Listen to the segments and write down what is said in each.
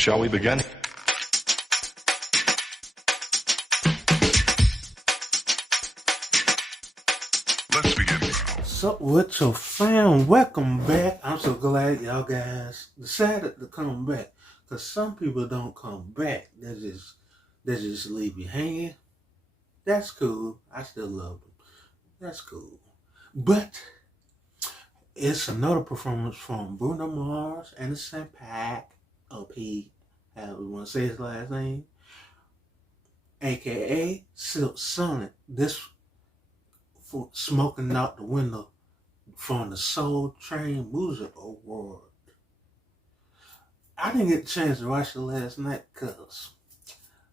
Shall we begin? Let's begin now. So with your fam, welcome back. I'm so glad y'all guys decided to come back. Cause some people don't come back. They just leave you hanging. That's cool. I still love them. That's cool. But it's another performance from Bruno Mars and the Paak, OP, however you want to say his last name, aka Silk Sonic. This for Smoking Out the Window from the Soul Train Music Award. I didn't get a chance to watch it last night because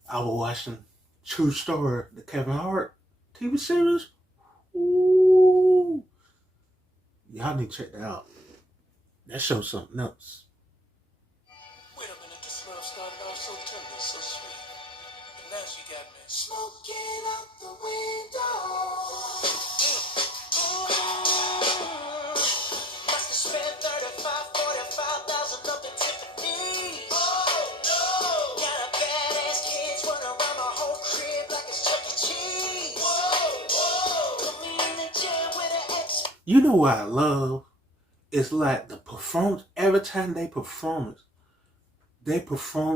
I was watching True Story, the Kevin Hart TV series. Ooh. Y'all need to check that out. That show's something else. Wait a minute, this love started off so tender, so sweet. And now she got me smoking out the window. Must have spent 45,000 up in Tiffany. Oh no! Got a badass kids running around my whole crib like it's Chuck E. Cheese. Whoa! Put me in the gym with an ex. You know what I love? It's like the performance. Every time they perform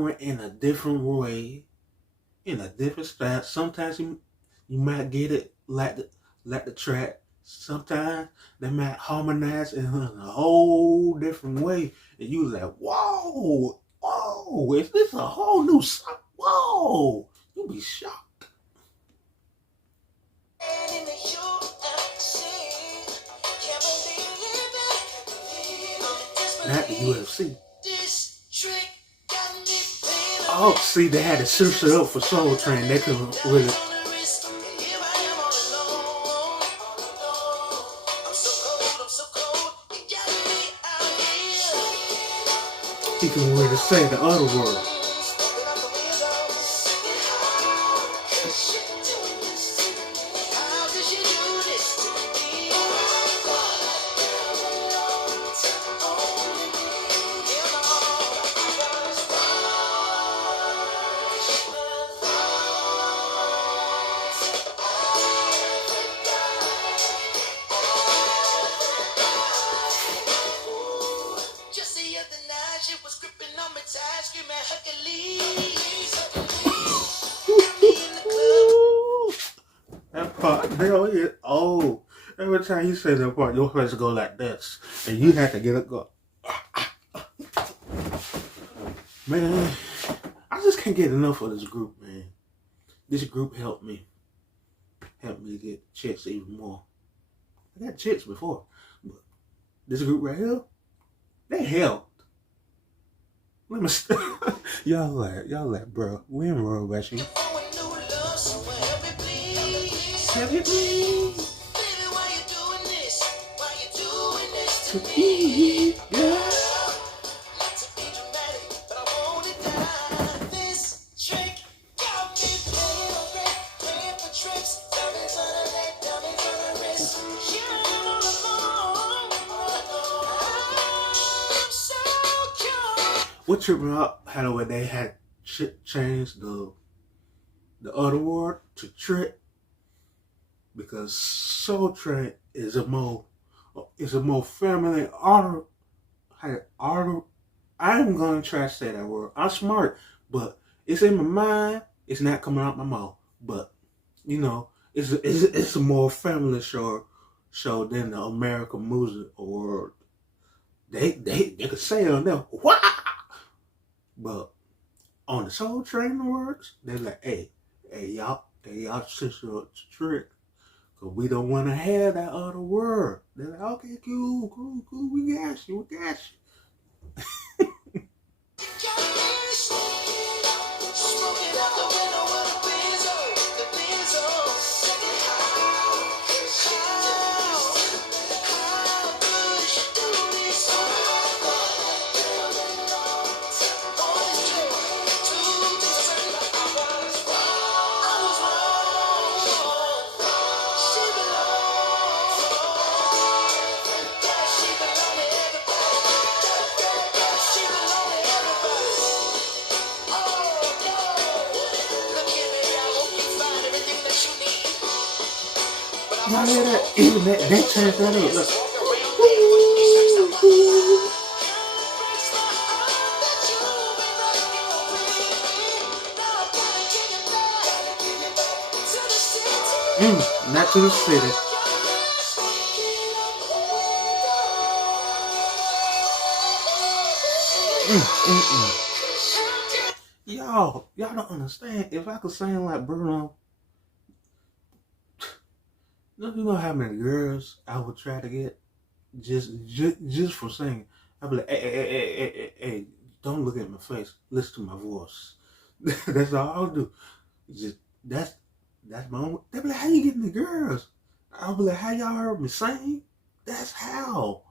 it in a different way, in a different style. Sometimes you might get it like the track. Sometimes they might harmonize in a whole different way, and you like, whoa, is this a whole new song? Whoa, you be shocked. In the UFC, can't believe it. Not the UFC. This trick got me feeling. Oh, see, they had to switch it up for Soul Train. They couldn't really. He can really say the other word. Just the other night, she was gripping on my ties, screaming Hercules. That part, hell yeah. Oh, every time you say that part, your face go like this, and you have to get up, go. Man, I just can't get enough of this group, man. This group helped me get chicks even more. I got chicks before, but this group right here, they helped. Let me y'all like, bro, we ain't worried about you. Help me, please. Baby, why you doing this? Why you doing this To to me, me? yeah. Not to be dramatic, but I want it down. This trick got me paying for trips. Diamonds on her neck, diamonds on her wrist. She ain't all alone. I'm so cute. What tripped me out, how they had changed the other word to trick, because Soul Train is a more family honor. I'm gonna try to say that word. I'm smart, but it's in my mind. It's not coming out my mouth. But you know, it's a more family show than the American Music Award. They could say on them, wow. But on the Soul Train Awards, they're like, hey y'all sister up to trick. Cause we don't want to have that other word. They're like, okay, cool, we got you. Smoking out the window with a benzo. How could you do this? All this trick to this friend. I was wrong. She belongs. Yeah, she belongs to everybody. Y'all hear that? Even that changed that up. Look. Not to the city. Y'all don't understand. If I could sing like Bruno, you know how many girls I would try to get just for singing. I'd be like, hey, don't look at my face. Listen to my voice. That's all I'll do. Just that's my own. They'd be like, how you getting the girls? I'll be like, how y'all heard me sing? That's how.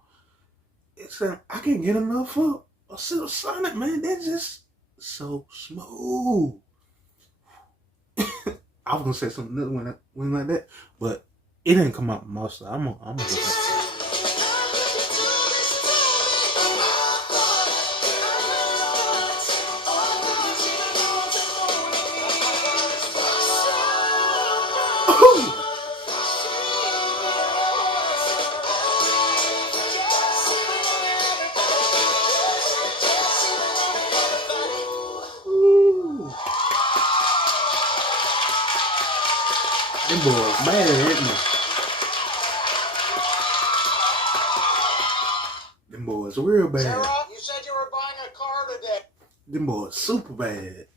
It's I can't get enough of a Silk Sonic, man. They're just so smooth. I was gonna say something else when like that, but it didn't come out most of it. I'm gonna go back. Them boys mad at me. Them boys real bad. Sarah, you said you were buying a car today. Them boys super bad.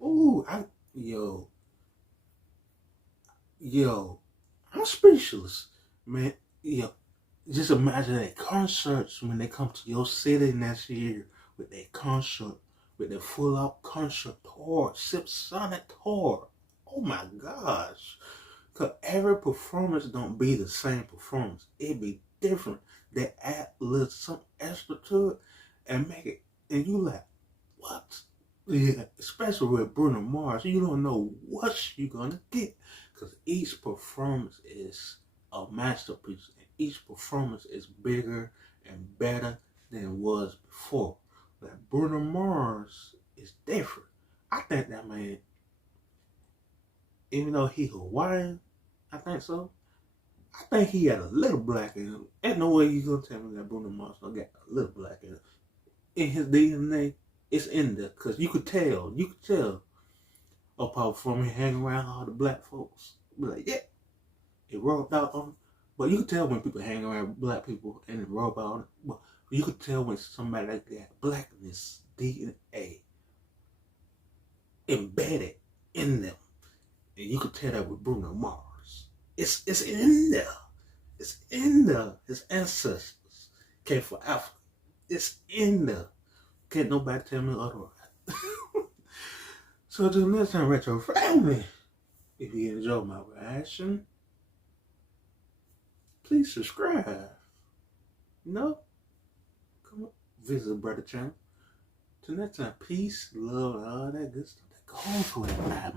Ooh, I'm speechless, man. Yo, just imagine that concerts when they come to your city next year with that concert, with the full out concert tour, Sip Sonic tour. Oh my gosh. Cause every performance don't be the same performance. It be different. They add a little something extra to it and make it, and you like, what? Yeah, especially with Bruno Mars, you don't know what you're gonna get. Cause each performance is a masterpiece. And each performance is bigger and better than it was before. Like Bruno Mars is different. I think that man, even though he Hawaiian, I think so. I think he had a little black in him. Ain't no way you gonna tell me that Bruno Mars don't got a little black in him. In his DNA, it's in there. Cause you could tell. Apart from him hanging around all the black folks. Be like, yeah, it rubbed out on him. But you could tell when people hang around black people and it rub out on it. But you could tell when somebody like that blackness DNA embedded in them. And you could tell that with Bruno Mars. It's in there. It's in there. His ancestors came from Africa. It's in there. Can't nobody tell me otherwise. So until next time, Retro Family, if you enjoy my reaction, please subscribe. You know? Come on. Visit the brother channel. Till next time, peace, love, and all that good stuff that goes with it.